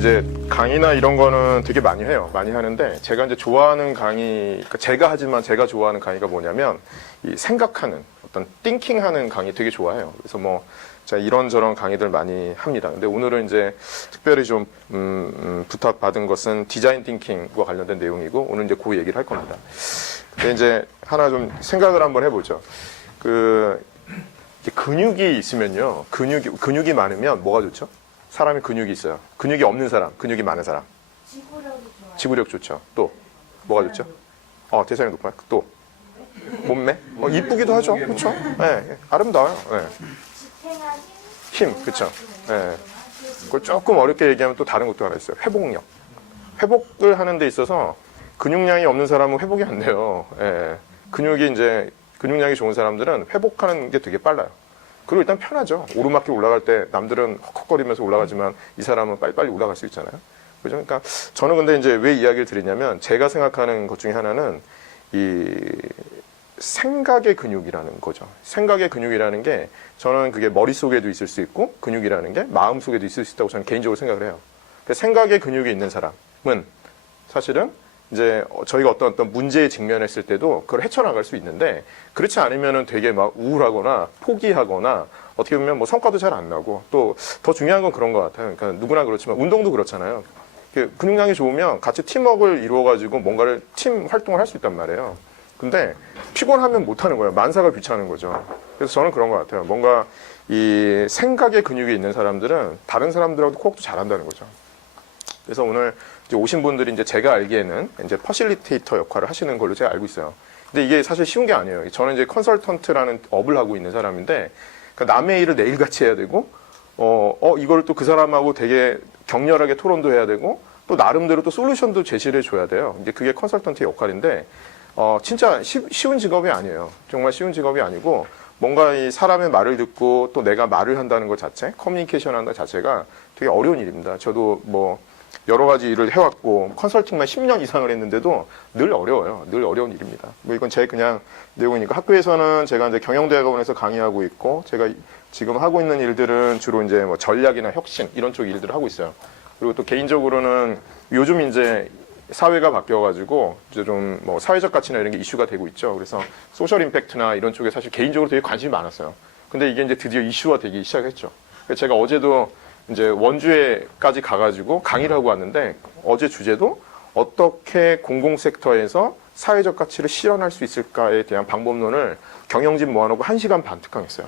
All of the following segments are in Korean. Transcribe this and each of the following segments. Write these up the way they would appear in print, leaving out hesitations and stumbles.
이제 강의나 이런 거는 되게 많이 해요. 많이 하는데 제가 이제 좋아하는 강의, 그러니까 제가 하지만 제가 좋아하는 강의가 뭐냐면 이 생각하는 어떤 띵킹하는 강의 되게 좋아해요. 그래서 뭐 제가 이런저런 강의들 많이 합니다. 근데 오늘은 이제 특별히 좀 부탁받은 것은 디자인 띵킹과 관련된 내용이고 오늘 이제 그 얘기를 할 겁니다. 근데 이제 하나 좀 생각을 한번 해보죠. 근육이 있으면요, 근육이 많으면 뭐가 좋죠? 사람이 근육이 있어요. 근육이 없는 사람, 근육이 많은 사람. 지구력이 좋아요. 지구력 좋죠. 또 뭐가 좋죠? 대사량 높아요. 또 몸매? 이쁘기도 하죠. 그렇죠? 네, 아름다워요. 네. 지탱한 힘, 그렇죠. 네. 그걸 조금 어렵게 얘기하면 또 다른 것도 하나 있어요. 회복력. 회복을 하는 데 있어서 근육량이 없는 사람은 회복이 안 돼요. 네. 근육량이 좋은 사람들은 회복하는 게 되게 빨라요. 그리고 일단 편하죠. 오르막길 올라갈 때 남들은 헉헉거리면서 올라가지만 이 사람은 빨리빨리 올라갈 수 있잖아요. 그죠? 그러니까 저는 근데 이제 왜 이야기를 드리냐면 제가 생각하는 것 중에 하나는 이 생각의 근육이라는 거죠. 생각의 근육이라는 게 저는 그게 머릿속에도 있을 수 있고 근육이라는 게 마음속에도 있을 수 있다고 저는 개인적으로 생각을 해요. 그러니까 생각의 근육이 있는 사람은 사실은 이제 저희가 어떤 문제에 직면했을 때도 그걸 헤쳐나갈 수 있는데 그렇지 않으면은 되게 막 우울하거나 포기하거나 어떻게 보면 뭐 성과도 잘 안 나고 또 더 중요한 건 그런 것 같아요. 그러니까 누구나 그렇지만 운동도 그렇잖아요. 근육량이 좋으면 같이 팀워크를 이루어가지고 뭔가를 팀 활동을 할 수 있단 말이에요. 근데 피곤하면 못하는 거예요. 만사가 귀찮은 거죠. 그래서 저는 그런 것 같아요. 뭔가 이 생각의 근육이 있는 사람들은 다른 사람들하고도 코업도 잘한다는 거죠. 그래서 오늘 이제 오신 분들이 이제 제가 알기에는 이제 퍼실리테이터 역할을 하시는 걸로 제가 알고 있어요. 근데 이게 사실 쉬운 게 아니에요. 저는 이제 컨설턴트라는 업을 하고 있는 사람인데, 그러니까 남의 일을 내일같이 해야 되고, 이걸 또 그 사람하고 되게 격렬하게 토론도 해야 되고, 또 나름대로 또 솔루션도 제시를 해줘야 돼요. 이제 그게 컨설턴트의 역할인데, 진짜 쉬운 직업이 아니에요. 정말 쉬운 직업이 아니고, 뭔가 이 사람의 말을 듣고 또 내가 말을 한다는 것 자체, 커뮤니케이션 한다는 것 자체가 되게 어려운 일입니다. 저도 뭐, 여러 가지 일을 해왔고 컨설팅만 10년 이상을 했는데도 늘 어려워요. 늘 어려운 일입니다. 뭐 이건 제 그냥 내용이니까 학교에서는 제가 이제 경영대학원에서 강의하고 있고 제가 지금 하고 있는 일들은 주로 이제 뭐 전략이나 혁신 이런 쪽 일들을 하고 있어요. 그리고 또 개인적으로는 요즘 이제 사회가 바뀌어가지고 이제 좀 뭐 사회적 가치나 이런 게 이슈가 되고 있죠. 그래서 소셜 임팩트나 이런 쪽에 사실 개인적으로 되게 관심이 많았어요. 근데 이게 이제 드디어 이슈화 되기 시작했죠. 제가 어제도 이제 원주에까지 가가지고 강의를 하고 왔는데 어제 주제도 어떻게 공공섹터에서 사회적 가치를 실현할 수 있을까에 대한 방법론을 경영진 모아놓고 1시간 반 특강했어요.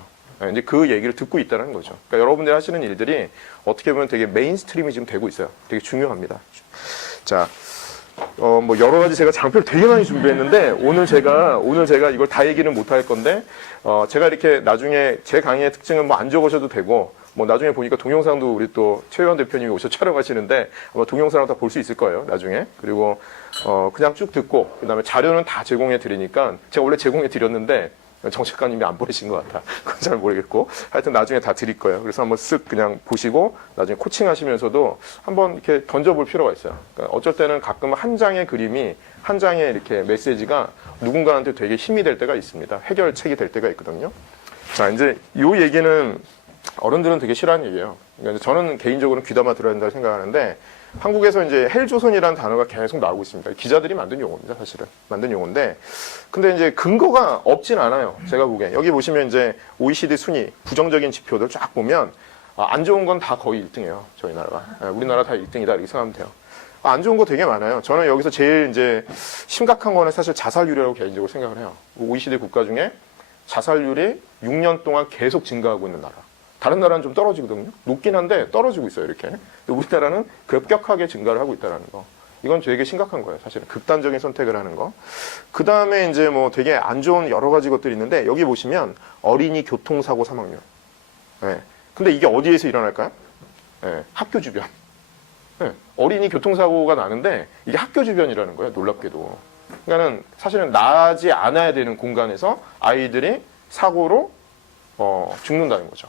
이제 그 얘기를 듣고 있다는 거죠. 그러니까 여러분들이 하시는 일들이 어떻게 보면 되게 메인스트림이 지금 되고 있어요. 되게 중요합니다. 자, 뭐 여러 가지 제가 장표를 되게 많이 준비했는데 오늘 제가 이걸 다 얘기는 못 할 건데 제가 이렇게 나중에 제 강의의 특징은 뭐 안 적으셔도 되고 뭐 나중에 보니까 동영상도 우리 또 최의원 대표님이 오셔 촬영하시는데 아마 동영상을 다 볼 수 있을 거예요. 나중에. 그리고 그냥 쭉 듣고 그다음에 자료는 다 제공해 드리니까 제가 원래 제공해 드렸는데 정 작가님이 안 보내신 것 같아. 그건 잘 모르겠고 하여튼 나중에 다 드릴 거예요. 그래서 한번 쓱 그냥 보시고 나중에 코칭하시면서도 한번 이렇게 던져볼 필요가 있어요. 그러니까 어쩔 때는 가끔 한 장의 그림이 한 장의 이렇게 메시지가 누군가한테 되게 힘이 될 때가 있습니다. 해결책이 될 때가 있거든요. 자, 이제 요 얘기는 어른들은 되게 싫어하는 얘기예요. 그러니까 저는 개인적으로 귀담아 들어야 된다고 생각하는데 한국에서 이제 헬조선이라는 단어가 계속 나오고 있습니다. 기자들이 만든 용어입니다, 사실은. 만든 용어인데. 근데 이제 근거가 없진 않아요. 제가 보기엔. 여기 보시면 이제 OECD 순위, 부정적인 지표들 쫙 보면 안 좋은 건 다 거의 1등이에요. 저희 나라가. 우리나라 다 1등이다. 이렇게 생각하면 돼요. 안 좋은 거 되게 많아요. 저는 여기서 제일 이제 심각한 거는 사실 자살률이라고 개인적으로 생각을 해요. OECD 국가 중에 자살률이 6년 동안 계속 증가하고 있는 나라. 다른 나라는 좀 떨어지거든요. 높긴 한데 떨어지고 있어요, 이렇게. 근데 우리나라는 급격하게 증가를 하고 있다는 거. 이건 되게 심각한 거예요, 사실은. 극단적인 선택을 하는 거. 그 다음에 이제 뭐 되게 안 좋은 여러 가지 것들이 있는데, 여기 보시면 어린이 교통사고 사망률. 네. 근데 이게 어디에서 일어날까요? 네. 학교 주변. 네. 어린이 교통사고가 나는데, 이게 학교 주변이라는 거예요, 놀랍게도. 그러니까는 사실은 나지 않아야 되는 공간에서 아이들이 사고로 죽는다는 거죠.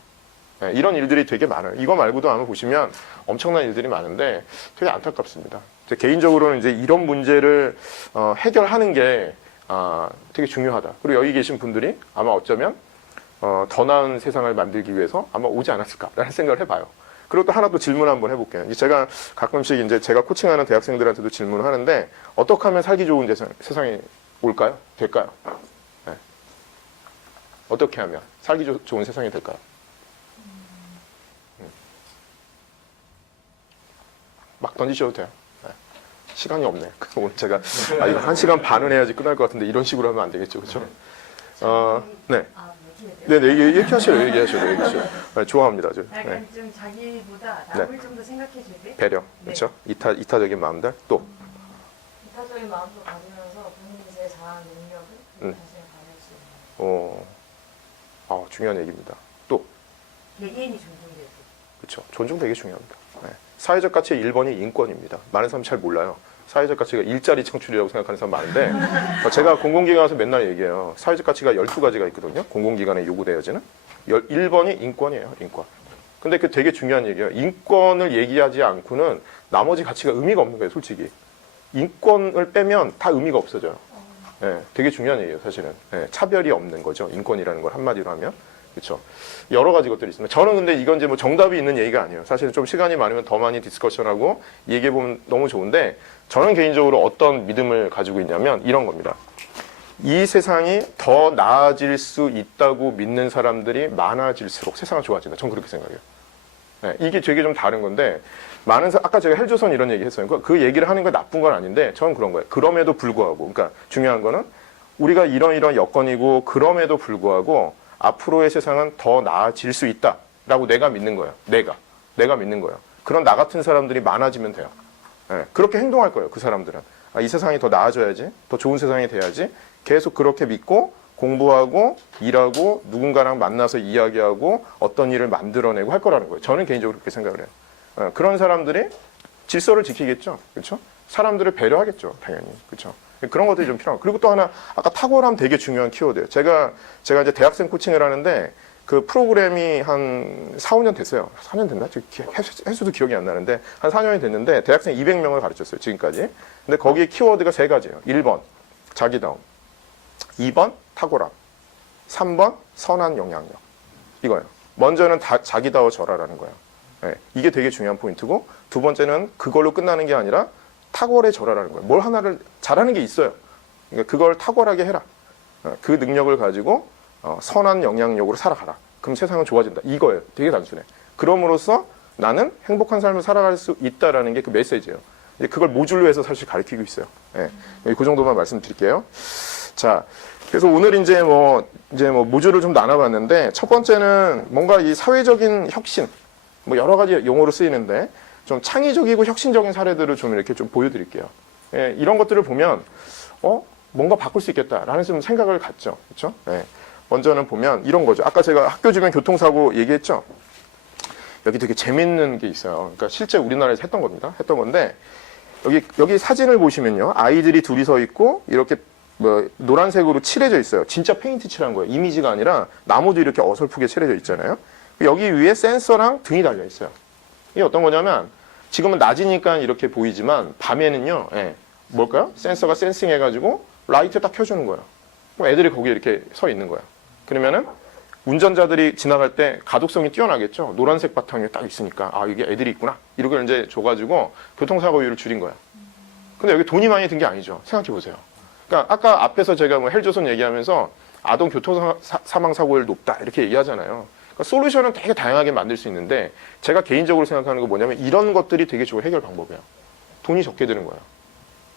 네, 이런 일들이 되게 많아요. 이거 말고도 아마 보시면 엄청난 일들이 많은데 되게 안타깝습니다. 개인적으로는 이제 이런 문제를 해결하는 게 되게 중요하다. 그리고 여기 계신 분들이 아마 어쩌면 더 나은 세상을 만들기 위해서 아마 오지 않았을까라는 생각을 해봐요. 그리고 또 하나 또 질문 한번 해볼게요. 제가 가끔씩 이제 제가 코칭하는 대학생들한테도 질문을 하는데 어떻게 하면 살기 좋은 세상이 올까요? 될까요? 네. 어떻게 하면 살기 좋은 세상이 될까요? 막 던지셔도 돼요. 네. 시간이 없네. 오늘 제가 이거 1시간 반은 해야지 끝날 것 같은데 이런 식으로 하면 안 되겠죠, 그렇죠? 네. 네, 얘기하셔요. 네, 좋아합니다. 약간 좀 자기보다 남을 좀 더 생각해 줄 때. 배려, 네. 그렇죠? 이타적인 마음들 또. 이타적인 마음도 가지면서 본인이 제일 잘하는 능력을 자신을 가질 수 있는. 중요한 얘기입니다. 또, 개개인이 존중될 때. 그렇죠. 존중 되게 중요합니다. 네. 사회적 가치의 1번이 인권입니다. 많은 사람이 잘 몰라요. 사회적 가치가 일자리 창출이라고 생각하는 사람 많은데 제가 공공기관에서 맨날 얘기해요. 사회적 가치가 12가지가 있거든요. 공공기관에 요구되어지는 1번이 인권이에요. 인권. 근데 그 되게 중요한 얘기예요. 인권을 얘기하지 않고는 나머지 가치가 의미가 없는 거예요. 솔직히. 인권을 빼면 다 의미가 없어져요. 네, 되게 중요한 얘기예요. 사실은. 네, 차별이 없는 거죠. 인권이라는 걸 한마디로 하면. 그렇죠. 여러 가지 것들이 있습니다. 저는 근데 이건 이제 뭐 정답이 있는 얘기가 아니에요. 사실 좀 시간이 많으면 더 많이 디스커션하고 얘기해보면 너무 좋은데 저는 개인적으로 어떤 믿음을 가지고 있냐면 이런 겁니다. 이 세상이 더 나아질 수 있다고 믿는 사람들이 많아질수록 세상은 좋아진다. 전 그렇게 생각해요. 네, 이게 되게 좀 다른 건데 아까 제가 헬조선 이런 얘기 했어요. 그 얘기를 하는 거 나쁜 건 아닌데 저는 그런 거예요. 그럼에도 불구하고 그러니까 중요한 거는 우리가 이런 여건이고 그럼에도 불구하고 앞으로의 세상은 더 나아질 수 있다라고 내가 믿는 거예요. 내가 믿는 거예요. 그런 나 같은 사람들이 많아지면 돼요. 네, 그렇게 행동할 거예요. 그 사람들은. 이 세상이 더 나아져야지, 더 좋은 세상이 돼야지 계속 그렇게 믿고 공부하고 일하고 누군가랑 만나서 이야기하고 어떤 일을 만들어내고 할 거라는 거예요. 저는 개인적으로 그렇게 생각을 해요. 그런 사람들이 질서를 지키겠죠. 그렇죠? 사람들을 배려하겠죠. 당연히. 그렇죠? 그런 것들이 좀 필요하고. 그리고 또 하나, 아까 탁월함 되게 중요한 키워드예요. 제가 이제 대학생 코칭을 하는데 그 프로그램이 한 4, 5년 됐어요. 4년 됐나? 횟수도 기억이 안 나는데 한 4년이 됐는데 대학생 200명을 가르쳤어요. 지금까지. 근데 거기에 키워드가 3가지예요. 1번, 자기다움. 2번, 탁월함. 3번, 선한 영향력. 이거예요. 먼저는 자기다워져라라는 거예요. 네, 이게 되게 중요한 포인트고 두 번째는 그걸로 끝나는 게 아니라 탁월해져라라는 거예요. 뭘 하나를 잘하는 게 있어요. 그러니까 그걸 탁월하게 해라. 그 능력을 가지고 선한 영향력으로 살아가라. 그럼 세상은 좋아진다. 이거예요. 되게 단순해. 그럼으로써 나는 행복한 삶을 살아갈 수 있다라는 게 그 메시지예요. 그걸 모듈로 해서 사실 가르치고 있어요. 네, 그 정도만 말씀드릴게요. 자, 그래서 오늘 이제 뭐 모듈을 좀 나눠봤는데 첫 번째는 뭔가 이 사회적인 혁신, 뭐 여러 가지 용어로 쓰이는데 좀 창의적이고 혁신적인 사례들을 좀 이렇게 좀 보여드릴게요. 예, 이런 것들을 보면 뭔가 바꿀 수 있겠다라는 좀 생각을 갖죠. 그렇죠? 예, 먼저는 보면 이런 거죠. 아까 제가 학교 주변 교통사고 얘기했죠. 여기 되게 재밌는 게 있어요. 그러니까 실제 우리나라에서 했던 겁니다. 했던 건데 여기 사진을 보시면요. 아이들이 둘이 서 있고 이렇게 뭐 노란색으로 칠해져 있어요. 진짜 페인트 칠한 거예요. 이미지가 아니라 나무도 이렇게 어설프게 칠해져 있잖아요. 여기 위에 센서랑 등이 달려 있어요. 이게 어떤 거냐면 지금은 낮이니까 이렇게 보이지만 밤에는요. 뭘까요? 센서가 센싱해가지고 라이트 딱 켜주는 거예요. 그럼 애들이 거기에 이렇게 서 있는 거예요. 그러면은 운전자들이 지나갈 때 가독성이 뛰어나겠죠. 노란색 바탕에 딱 있으니까 이게 애들이 있구나. 이렇게 이제 줘가지고 교통사고율을 줄인 거예요. 근데 여기 돈이 많이 든 게 아니죠. 생각해 보세요. 그러니까 아까 앞에서 제가 뭐 헬조선 얘기하면서 아동 교통 사망 사고율 높다 이렇게 얘기하잖아요. 그러니까 솔루션은 되게 다양하게 만들 수 있는데 제가 개인적으로 생각하는 건 뭐냐면 이런 것들이 되게 좋은 해결 방법이에요. 돈이 적게 드는 거예요.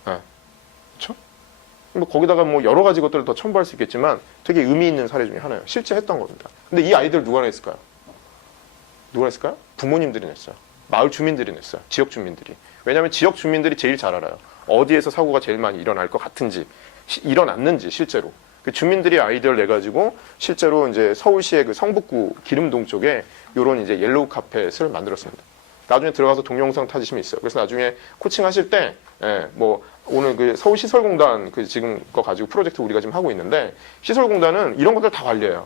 네. 그렇죠? 뭐 거기다가 뭐 여러 가지 것들을 더 첨부할 수 있겠지만 되게 의미 있는 사례 중에 하나예요. 실제 했던 겁니다. 근데 이 아이들 누가 냈을까요? 누가 냈을까요? 부모님들이 냈어요. 마을 주민들이 냈어요. 지역 주민들이. 왜냐하면 지역 주민들이 제일 잘 알아요. 어디에서 사고가 제일 많이 일어날 것 같은지, 일어났는지 실제로. 그 주민들이 아이디어를 내가지고 실제로 이제 서울시의 그 성북구 기름동 쪽에 요런 이제 옐로우 카펫을 만들었습니다. 나중에 들어가서 동영상 타주시면 있어요. 그래서 나중에 코칭 하실 때, 뭐, 오늘 그 서울시설공단 그 지금 거 가지고 프로젝트 우리가 지금 하고 있는데, 시설공단은 이런 것들 다 관리해요.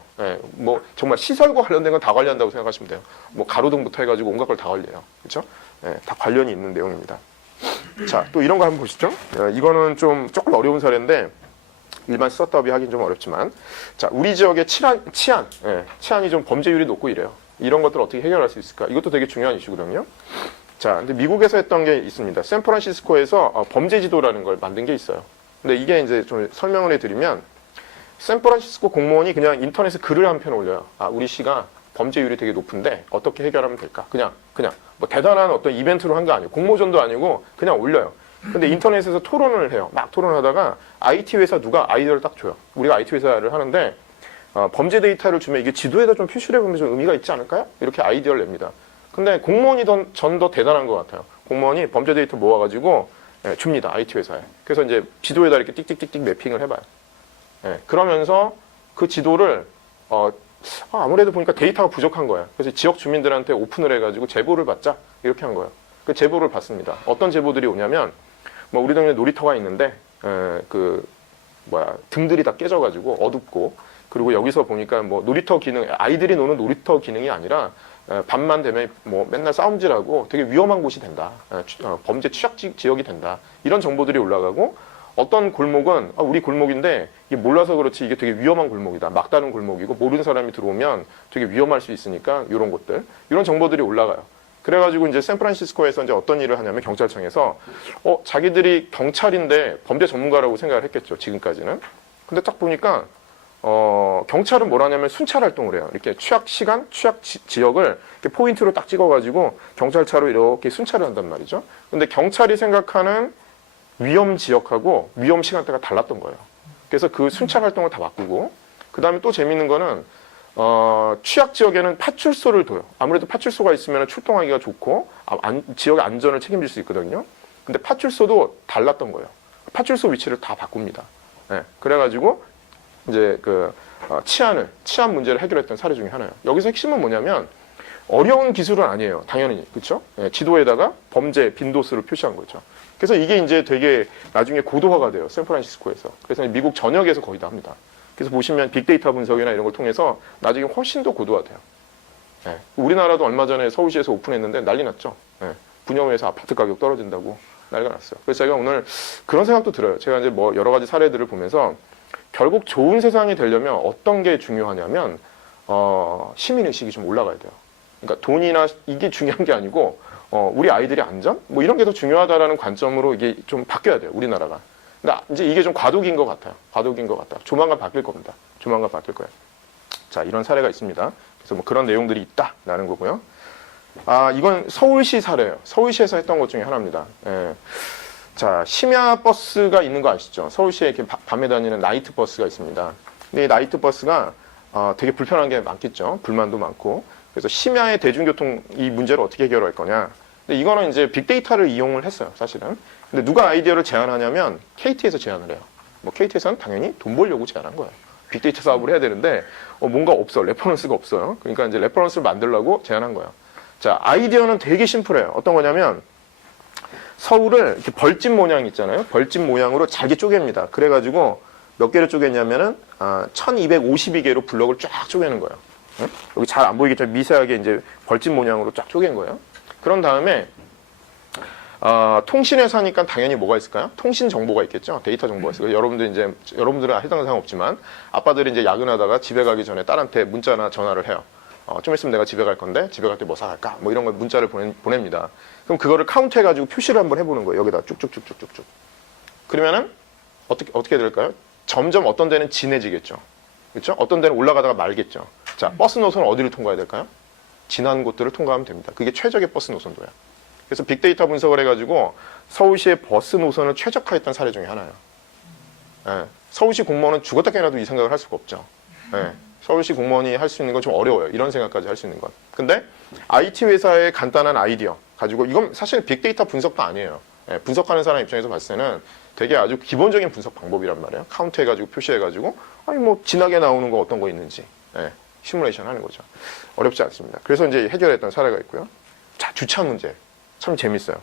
뭐, 정말 시설과 관련된 건 다 관리한다고 생각하시면 돼요. 뭐, 가로등부터 해가지고 온갖 걸 다 관리해요. 그렇죠? 다 관련이 있는 내용입니다. 자, 또 이런 거 한번 보시죠. 이거는 조금 어려운 사례인데, 일반 스타트업이 하긴 좀 어렵지만. 자, 우리 지역의 치안이 좀 범죄율이 높고 이래요. 이런 것들을 어떻게 해결할 수 있을까? 이것도 되게 중요한 이슈거든요. 자, 근데 미국에서 했던 게 있습니다. 샌프란시스코에서 범죄 지도라는 걸 만든 게 있어요. 근데 이게 이제 좀 설명을 해드리면 샌프란시스코 공무원이 그냥 인터넷에 글을 한 편 올려요. 아, 우리 시가 범죄율이 되게 높은데 어떻게 해결하면 될까? 그냥 뭐 대단한 어떤 이벤트로 한 거 아니고 공모전도 아니고 그냥 올려요. 근데 인터넷에서 토론을 해요. 막 토론하다가 IT 회사 누가 아이디어를 딱 줘요. 우리가 IT 회사를 하는데 범죄 데이터를 주면 이게 지도에다 좀 표시를 해보면 좀 의미가 있지 않을까요? 이렇게 아이디어를 냅니다. 근데 공무원이 전 더 대단한 것 같아요. 공무원이 범죄 데이터 모아가지고 줍니다. IT 회사에. 그래서 이제 지도에다 이렇게 띡띡띡띡 매핑을 해봐요. 그러면서 그 지도를 아무래도 보니까 데이터가 부족한 거야. 그래서 지역 주민들한테 오픈을 해가지고 제보를 받자 이렇게 한 거예요. 그 제보를 받습니다. 어떤 제보들이 오냐면 뭐 우리 동네 놀이터가 있는데 등들이 다 깨져가지고 어둡고 그리고 여기서 보니까 뭐 놀이터 기능 아이들이 노는 놀이터 기능이 아니라 밤만 되면 뭐 맨날 싸움질하고 되게 위험한 곳이 된다. 범죄 취약 지역이 된다. 이런 정보들이 올라가고 어떤 골목은 우리 골목인데 이게 몰라서 그렇지 이게 되게 위험한 골목이다. 막다른 골목이고 모르는 사람이 들어오면 되게 위험할 수 있으니까 이런 것들 이런 정보들이 올라가요. 그래가지고 이제 샌프란시스코에서 이제 어떤 일을 하냐면 경찰청에서 자기들이 경찰인데 범죄 전문가라고 생각을 했겠죠. 지금까지는. 근데 딱 보니까 경찰은 뭘 하냐면 순찰 활동을 해요. 이렇게 취약 시간, 취약 지역을 이렇게 포인트로 딱 찍어가지고 경찰차로 이렇게 순찰을 한단 말이죠. 근데 경찰이 생각하는 위험 지역하고 위험 시간대가 달랐던 거예요. 그래서 그 순찰 활동을 다 바꾸고, 그 다음에 또 재밌는 거는, 취약 지역에는 파출소를 둬요. 아무래도 파출소가 있으면 출동하기가 좋고, 지역의 안전을 책임질 수 있거든요. 근데 파출소도 달랐던 거예요. 파출소 위치를 다 바꿉니다. 그래가지고, 이제 치안 문제를 해결했던 사례 중에 하나예요. 여기서 핵심은 뭐냐면, 어려운 기술은 아니에요. 당연히. 그쵸? 지도에다가 범죄 빈도수를 표시한 거죠. 그래서 이게 이제 되게 나중에 고도화가 돼요. 샌프란시스코에서. 그래서 미국 전역에서 거의 다 합니다. 그래서 보시면 빅데이터 분석이나 이런 걸 통해서 나중에 훨씬 더 고도화돼요. 우리나라도 얼마 전에 서울시에서 오픈했는데 난리 났죠. 분양해서 아파트 가격 떨어진다고 난리가 났어요. 그래서 제가 오늘 그런 생각도 들어요. 제가 이제 뭐 여러 가지 사례들을 보면서 결국 좋은 세상이 되려면 어떤 게 중요하냐면 시민의식이 좀 올라가야 돼요. 그러니까 돈이나 이게 중요한 게 아니고 우리 아이들의 안전? 뭐 이런 게 더 중요하다라는 관점으로 이게 좀 바뀌어야 돼요. 우리나라가. 근데 이제 이게 좀 과도기인 것 같아요. 과도기인 것 같다. 조만간 바뀔 겁니다. 조만간 바뀔 거예요. 자, 이런 사례가 있습니다. 그래서 뭐 그런 내용들이 있다라는 거고요. 이건 서울시 사례예요. 서울시에서 했던 것 중에 하나입니다. 자, 심야 버스가 있는 거 아시죠? 서울시에 이렇게 밤에 다니는 나이트 버스가 있습니다. 근데 이 나이트 버스가 되게 불편한 게 많겠죠. 불만도 많고. 그래서 심야의 대중교통 이 문제를 어떻게 해결할 거냐. 근데 이거는 이제 빅데이터를 이용을 했어요, 사실은. 근데 누가 아이디어를 제안하냐면 KT에서 제안을 해요. 뭐 KT에서는 당연히 돈 벌려고 제안한 거예요. 빅데이터 사업을 해야 되는데 뭔가 없어, 레퍼런스가 없어요. 그러니까 이제 레퍼런스를 만들려고 제안한 거예요. 자, 아이디어는 되게 심플해요. 어떤 거냐면 서울을 이렇게 벌집 모양 있잖아요. 벌집 모양으로 잘게 쪼갭니다. 그래가지고 몇 개를 쪼갰냐면은 1252개로 블럭을 쫙 쪼개는 거예요. 여기 잘 안 보이겠지만 미세하게 이제 벌집 모양으로 쫙 쪼갠 거예요. 그런 다음에 통신회사니까 당연히 뭐가 있을까요? 통신 정보가 있겠죠. 데이터 정보가 있어요. 여러분들은 해당하는 상관 없지만 아빠들이 이제 야근하다가 집에 가기 전에 딸한테 문자나 전화를 해요. 좀 있으면 내가 집에 갈 건데 집에 갈 때 뭐 사갈까? 뭐 이런 걸 문자를 보냅니다. 그럼 그거를 카운트해가지고 표시를 한번 해보는 거예요. 여기다 쭉쭉쭉쭉쭉. 그러면은 어떻게 될까요? 점점 어떤 데는 진해지겠죠. 그렇죠? 어떤 데는 올라가다가 말겠죠. 자, 버스 노선은 어디를 통과해야 될까요? 지난 곳들을 통과하면 됩니다. 그게 최적의 버스 노선도예요. 그래서 빅데이터 분석을 해가지고 서울시의 버스 노선을 최적화했던 사례 중에 하나예요. 서울시 공무원은 죽었다 깨어나도 이 생각을 할 수가 없죠. 서울시 공무원이 할 수 있는 건 좀 어려워요. 이런 생각까지 할 수 있는 건. 근데 IT 회사의 간단한 아이디어 가지고 이건 사실 빅데이터 분석도 아니에요. 분석하는 사람 입장에서 봤을 때는 되게 아주 기본적인 분석 방법이란 말이에요. 카운트해가지고 표시해가지고 뭐 진하게 나오는 거 어떤 거 있는지 시뮬레이션 하는 거죠. 어렵지 않습니다. 그래서 이제 해결했던 사례가 있고요. 자, 주차 문제 참 재밌어요.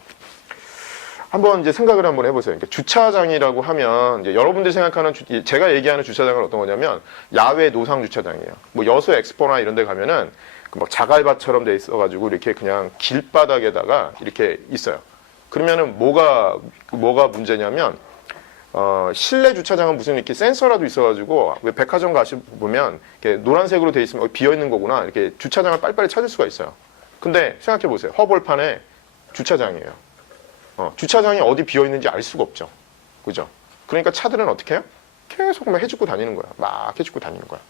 한번 이제 생각을 한번 해보세요. 그러니까 주차장이라고 하면 이제 여러분들이 생각하는 제가 얘기하는 주차장은 어떤 거냐면 야외 노상 주차장이에요. 뭐 여수 엑스포나 이런 데 가면은 막 자갈밭처럼 돼 있어가지고 이렇게 그냥 길바닥에다가 이렇게 있어요. 그러면은 뭐가 문제냐면 실내 주차장은 무슨 이렇게 센서라도 있어가지고 왜 백화점 보면 이렇게 노란색으로 돼 있으면 비어 있는 거구나 이렇게 주차장을 빨리빨리 찾을 수가 있어요. 근데 생각해 보세요. 허벌판에 주차장이에요. 주차장이 어디 비어 있는지 알 수가 없죠. 그죠? 그러니까 차들은 어떻게 해요? 계속 막 해집고 다니는 거야. 막 해집고 다니는 거야.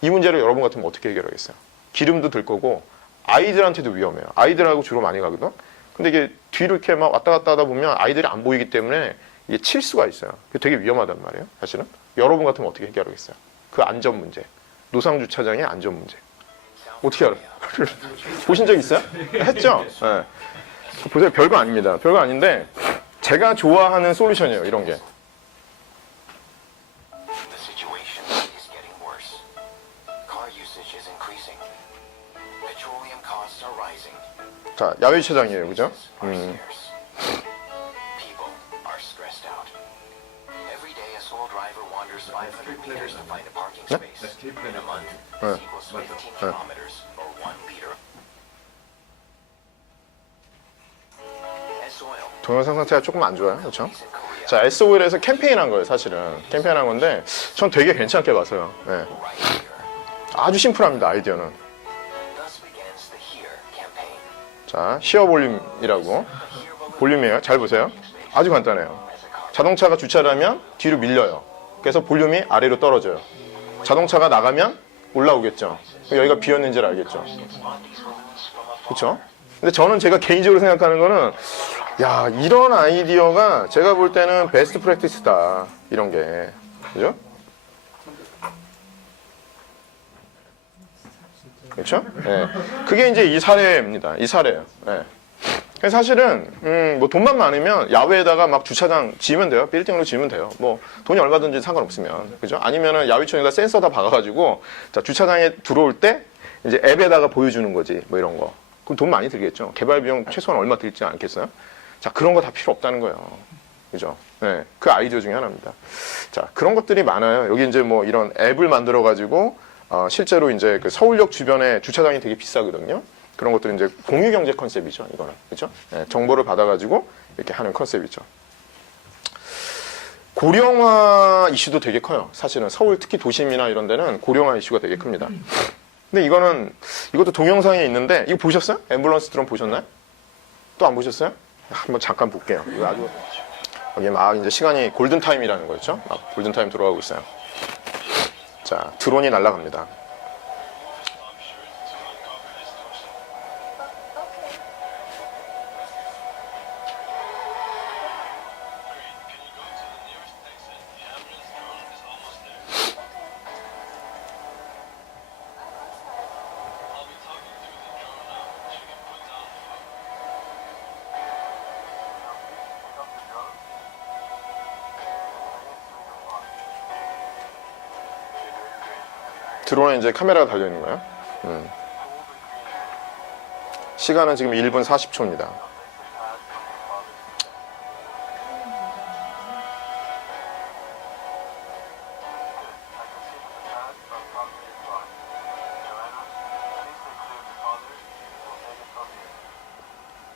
이 문제를 여러분 같으면 어떻게 해결하겠어요? 기름도 들 거고 아이들한테도 위험해요. 아이들하고 주로 많이 가거든. 근데 이게 뒤로 이렇게 막 왔다 갔다 하다 보면 아이들이 안 보이기 때문에 이게 칠 수가 있어요. 그게 되게 위험하단 말이에요. 사실은 여러분 같으면 어떻게 해결하겠어요? 그 안전 문제, 노상 주차장의 안전 문제 어떻게 알아요? 보신 적 있어요? 했죠? 네. 보세요. 별거 아닙니다. 별거 아닌데 제가 좋아하는 솔루션이에요. 이런 게. The situation is getting worse. Car usage is increasing. Petroleum costs are rising. 자, 야외 주차장이에요. 그죠? Are scarce. People are stressed out. Every day a sole driver wanders 500 meters to find a parking space. In a month, this equals 15 kilometers or 1 liter. S-Oil 동영상 상태가 조금 안 좋아요. 그렇죠? is in Korea. 자, S-오일에서 캠페인한 거예요. 사실은 캠페인한 건데 전 되게 괜찮게 봤어요. 네. Right here. 아주 심플합니다. 아이디어는. Thus begins the Here campaign. 자, 시어 볼륨이라고 볼륨이에요. 잘 보세요. 아주 간단해요. 자동차가 주차를 하면 뒤로 밀려요. 그래서 볼륨이 아래로 떨어져요. 자동차가 나가면 올라오겠죠. 여기가 비었는지를 알겠죠. 그렇죠? 근데 저는 제가 개인적으로 생각하는 거는 야, 이런 아이디어가 제가 볼 때는 베스트 프랙티스다. 이런 게. 그죠? 그렇죠? 예. 그게 이제 이 사례입니다. 이 사례예요. 예. 그래서 사실은 뭐 돈만 많으면 야외에다가 막 주차장 지으면 돼요. 빌딩으로 지으면 돼요. 뭐 돈이 얼마든지 상관없으면. 그죠? 아니면은 야외촌에다 센서 다 박아가지고 자, 주차장에 들어올 때 이제 앱에다가 보여주는 거지. 뭐 이런 거. 그럼 돈 많이 들겠죠. 개발 비용 최소한 얼마 들지 않겠어요? 자, 그런 거 다 필요 없다는 거예요. 그죠? 네, 그 아이디어 중에 하나입니다. 자, 그런 것들이 많아요. 여기 이제 뭐 이런 앱을 만들어 가지고 실제로 이제 그 서울역 주변에 주차장이 되게 비싸거든요. 그런 것들은 이제 공유 경제 컨셉이죠. 이거는 그죠? 네, 정보를 받아 가지고 이렇게 하는 컨셉이죠. 고령화 이슈도 되게 커요. 사실은 서울 특히 도심이나 이런 데는 고령화 이슈가 되게 큽니다. 근데 이것도 동영상에 있는데 이거 보셨어요? 앰뷸런스 드론 보셨나요? 또 안 보셨어요? 한번 잠깐 볼게요. 이거 아주 여기 막 이제 시간이 골든 타임이라는 거였죠? 막 골든 타임 들어가고 있어요. 자, 드론이 날아갑니다. 드론에 이제 카메라가 달려 있는 거예요. 시간은 지금 1분 40초입니다.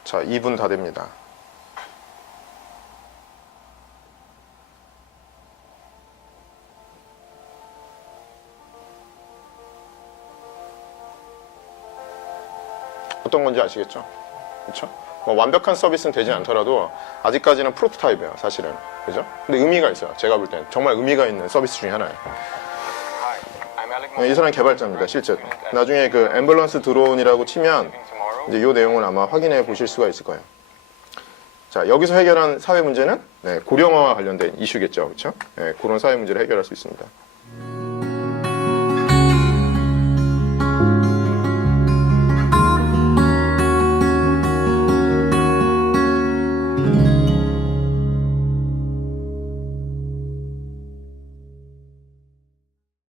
자, 2분 다 됩니다. 어떤 건지 아시겠죠? 그렇죠? 뭐 완벽한 서비스는 되지 않더라도 아직까지는 프로토타입이에요, 사실은. 그죠? 근데 의미가 있어요. 제가 볼 땐 정말 의미가 있는 서비스 중에 하나예요. 이 사람이 개발자입니다, 실제로. 나중에 그 앰뷸런스 드론이라고 치면 이제 이 내용을 아마 확인해 보실 수가 있을 거예요. 자, 여기서 해결한 사회 문제는 고령화와 관련된 이슈겠죠, 그렇죠? 그런 사회 문제를 해결할 수 있습니다.